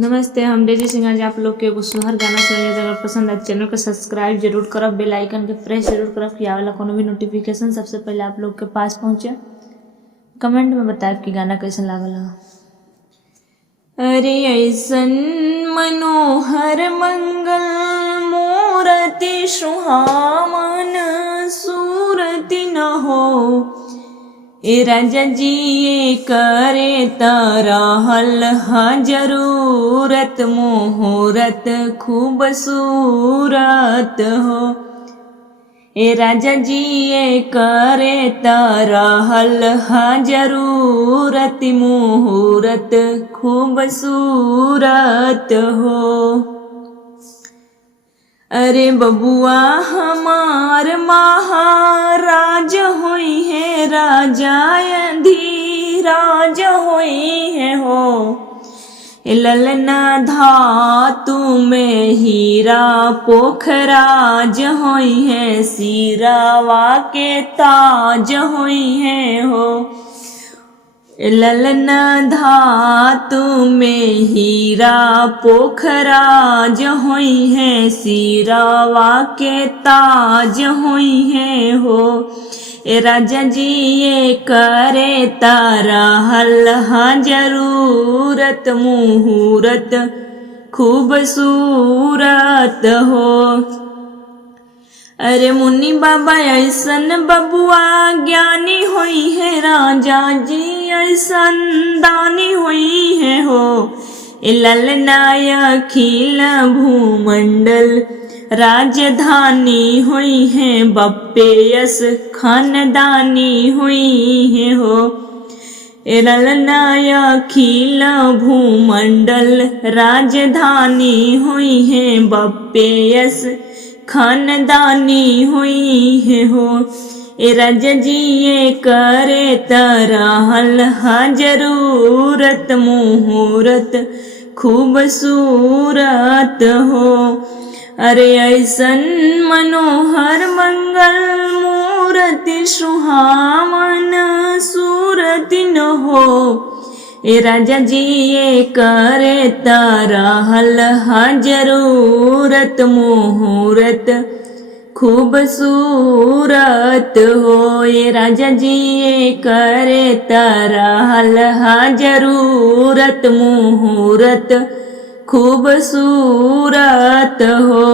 नमस्ते, हम डेजी सिंह। आज आप लोग के एगो सुहर गाना सुनिए। अगर पसंद आए चैनल को सब्सक्राइब जरूर करब, बेल आइकन के प्रेस जरूर करब कि आवेला कोनो भी नोटिफिकेशन सबसे पहले आप लोग के पास पहुंचे। कमेंट में बताएब कि गाना कैसा लागल। अरे ऐसन मनोहर मंगल मूरति सुहावन सूरति न हो, ए राजा जी ये करे तरहल हा जरूरत मुहूर्त खूबसूरत हो। ए राजा जी ये करे तरहल हा जरूरत मुहूर्त खूबसूरत हो। अरे बबुआ हमार महाराज होई है, राजा धीराज होई है हो। ललना धातु में हीरा पोखराज होई है, सिरावा के ताज होई है हो। ललना धातु में हीरा पोखराज होई है, सिरावा के ताज होई है हो। ए राजा जी ये करे तरहल हा जरूरत मुहूर्त खूबसूरत हो। अरे मुनि बाबा ऐसन बबुआ ज्ञानी होई है, राजा जी ऐसन दानी होई है हो। ललनाय अखिल भूमंडल राजधानी हुई है, बप्पेयस खानदानी हुई है हो। ललनाय अखिल भूमंडल राजधानी हुई है, बप्पेयस खानदानी हुई है हो। ए राजा जी ये करे तरहल हा जरूरत मुहूर्त खूबसूरत हो। अरे ऐसन मनोहर मंगल मूरति सुहावन सूरति न हो। ए राजा जी ये करे तरहल हा जरूरत मुहूर्त खूबसूरत हो। ये राजा जी ये करे तरहल हा जरूरत मुहूर्त खूबसूरत हो।